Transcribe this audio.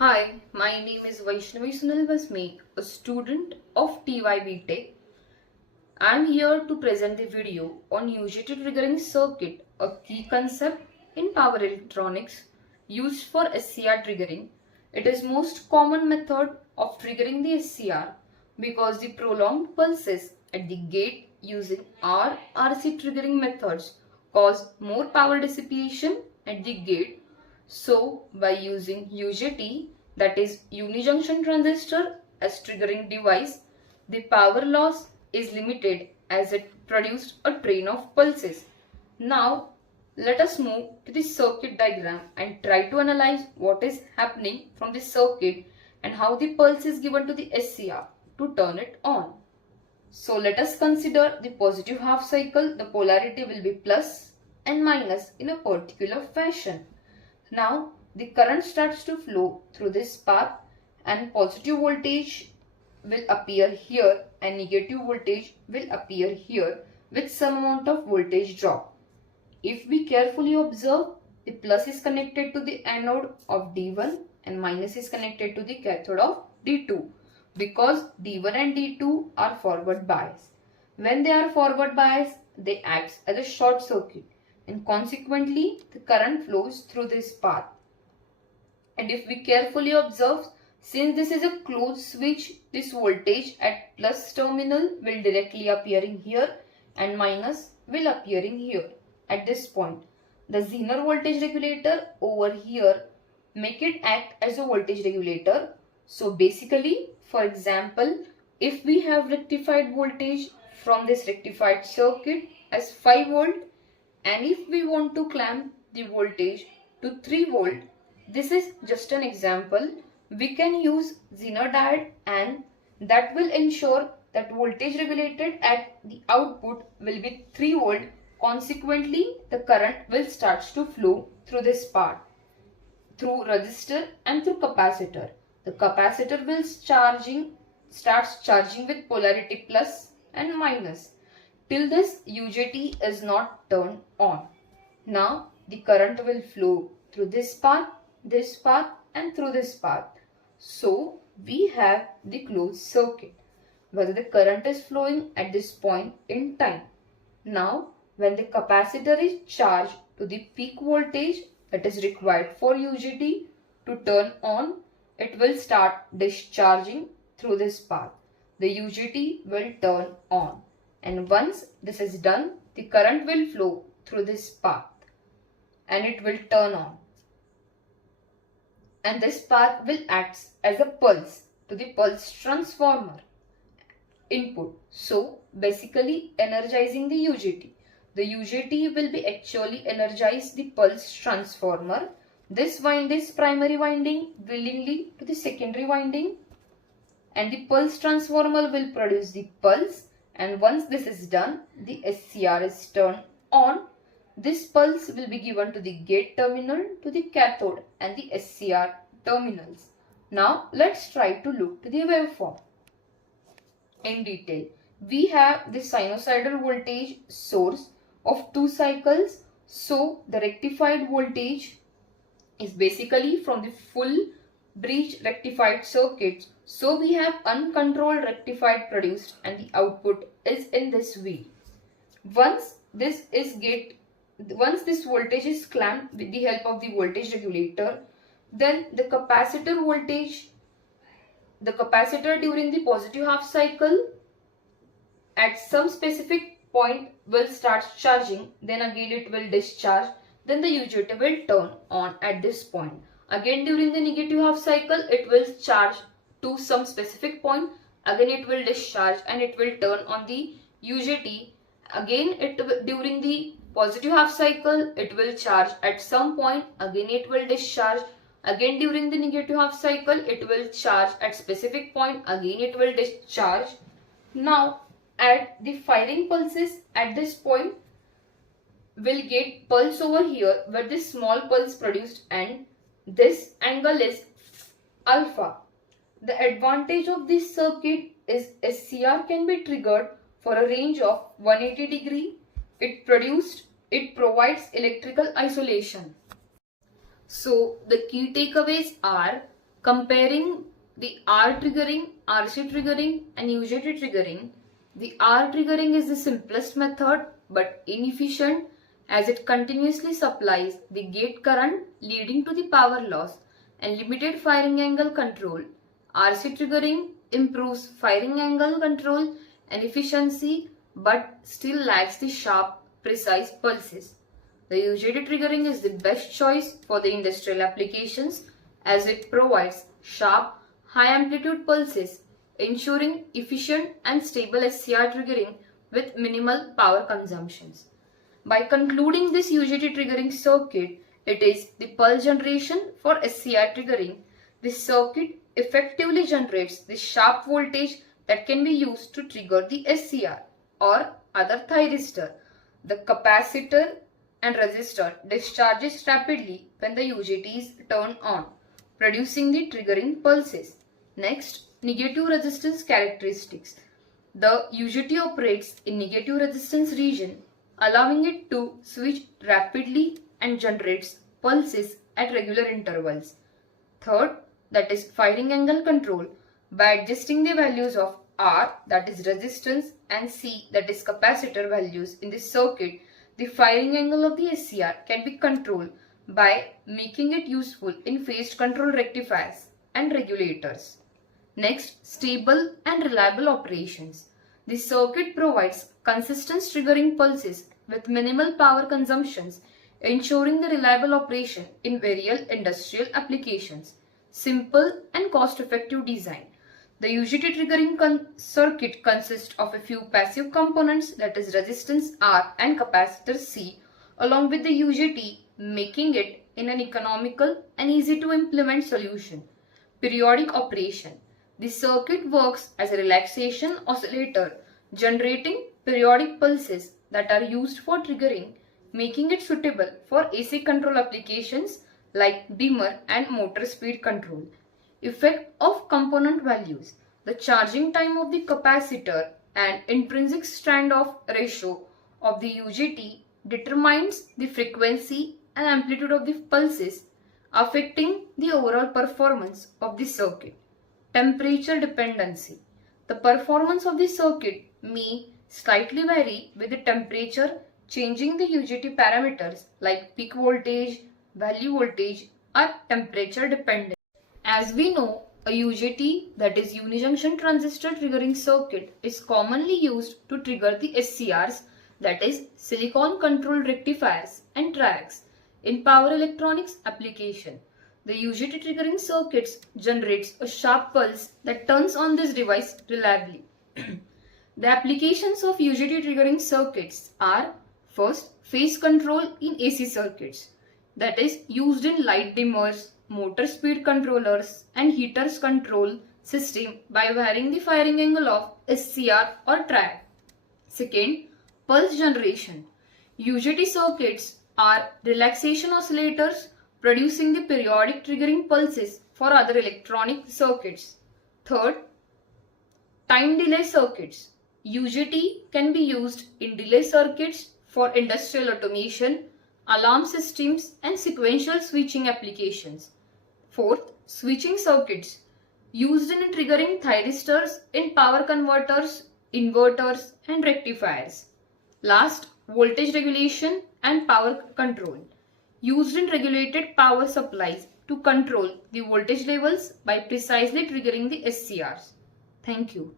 Hi, my name is Vaishnavi Sunil Basme, a student of TYB Tech. I am here to present the video on UJT Triggering Circuit, a key concept in power electronics used for SCR triggering. It is most common method of triggering the SCR because the prolonged pulses at the gate using RC triggering methods cause more power dissipation at the gate. So, by using UJT, that is unijunction transistor, as triggering device, the power loss is limited as it produced a train of pulses. Now, let us move to the circuit diagram and try to analyze what is happening from the circuit and how the pulse is given to the SCR to turn it on. So, let us consider the positive half cycle. The polarity will be plus and minus in a particular fashion. Now the current starts to flow through this path and positive voltage will appear here and negative voltage will appear here with some amount of voltage drop. If we carefully observe, the plus is connected to the anode of D1 and minus is connected to the cathode of D2 because D1 and D2 are forward bias. When they are forward bias, they act as a short circuit, and consequently the current flows through this path. And if we carefully observe, since this is a closed switch, this voltage at plus terminal will directly appearing here and minus will appearing here at this point. The Zener voltage regulator over here make it act as a voltage regulator. So basically, for example, if we have rectified voltage from this rectified circuit as 5 volt, and if we want to clamp the voltage to 3 volt, this is just an example, we can use Zener diode and that will ensure that voltage regulated at the output will be 3 volt. Consequently, the current will start to flow through this part, through resistor and through capacitor. The capacitor will starts charging with polarity plus and minus till this UJT is not turned on. Now the current will flow through this path and through this path. So we have the closed circuit whether the current is flowing at this point in time. Now when the capacitor is charged to the peak voltage that is required for UJT to turn on, it will start discharging through this path. The UJT will turn on. And once this is done, the current will flow through this path and it will turn on. And this path will act as a pulse to the pulse transformer input. So basically energizing the UJT. The UJT will be actually energize the pulse transformer. This primary winding willingly to the secondary winding, and the pulse transformer will produce the pulse. And once this is done, the SCR is turned on. This pulse will be given to the gate terminal, to the cathode and the SCR terminals. Now let's try to look to the waveform in detail. We have the sinusoidal voltage source of 2 cycles. So the rectified voltage is basically from the full bridge rectified circuits. So we have uncontrolled rectified produced and the output is in this V. Once this voltage is clamped with the help of the voltage regulator, then the capacitor during the positive half cycle at some specific point will start charging, then again it will discharge, then the UJT will turn on at this point. Again during the negative half cycle it will charge to some specific point, again it will discharge and it will turn on the UJT. Again during the positive half cycle it will charge at some point, again it will discharge. Again during the negative half cycle it will charge at specific point, again it will discharge. Now at the firing pulses at this point will get pulse over here where this small pulse produced, and this angle is alpha. The advantage of this circuit is SCR can be triggered for a range of 180 degree. It provides electrical isolation. So the key takeaways are Comparing the R triggering, RC triggering and UJT triggering, the R triggering is the simplest method but inefficient as it continuously supplies the gate current leading to the power loss and limited firing angle control. RC triggering improves firing angle control and efficiency but still lacks the sharp, precise pulses. The UJT triggering is the best choice for the industrial applications as it provides sharp, high amplitude pulses, ensuring efficient and stable SCR triggering with minimal power consumptions. By concluding this UJT triggering circuit, it is the pulse generation for SCR triggering. This circuit effectively generates the sharp voltage that can be used to trigger the SCR or other thyristor. The capacitor and resistor discharges rapidly when the UJT is turned on, producing the triggering pulses. Next, negative resistance characteristics. The UJT operates in negative resistance region, allowing it to switch rapidly and generates pulses at regular intervals. Third, that is firing angle control. By adjusting the values of R, that is resistance, and C, that is capacitor values in this circuit, the firing angle of the SCR can be controlled by making it useful in phase control rectifiers and regulators. Next, stable and reliable operations. The circuit provides consistent triggering pulses with minimal power consumptions, ensuring the reliable operation in various industrial applications. Simple and cost-effective design. The UJT triggering circuit consists of a few passive components, that is resistance R and capacitor C, along with the UJT, making it in an economical and easy to implement solution. Periodic operation. The circuit works as a relaxation oscillator, generating periodic pulses that are used for triggering, making it suitable for AC control applications like dimmer and motor speed control. Effect of component values. The charging time of the capacitor and intrinsic standoff ratio of the UJT determines the frequency and amplitude of the pulses, affecting the overall performance of the circuit. Temperature dependency. The performance of the circuit may slightly vary with the temperature, changing the UJT parameters like peak voltage, value voltage are temperature dependent. As we know, a UJT, that is unijunction transistor triggering circuit, is commonly used to trigger the SCRs, that is silicon controlled rectifiers and triacs in power electronics application. The UJT triggering circuits generates a sharp pulse that turns on this device reliably. The applications of UJT triggering circuits are: first, phase control in AC circuits, that is used in light dimmers, motor speed controllers and heaters control system by varying the firing angle of SCR or triac. Second, pulse generation. UJT circuits are relaxation oscillators producing the periodic triggering pulses for other electronic circuits. Third, time delay circuits. UJT can be used in delay circuits for industrial automation, alarm systems and sequential switching applications. Fourth, switching circuits used in triggering thyristors in power converters, inverters and rectifiers. Last, voltage regulation and power control used in regulated power supplies to control the voltage levels by precisely triggering the SCRs. Thank you.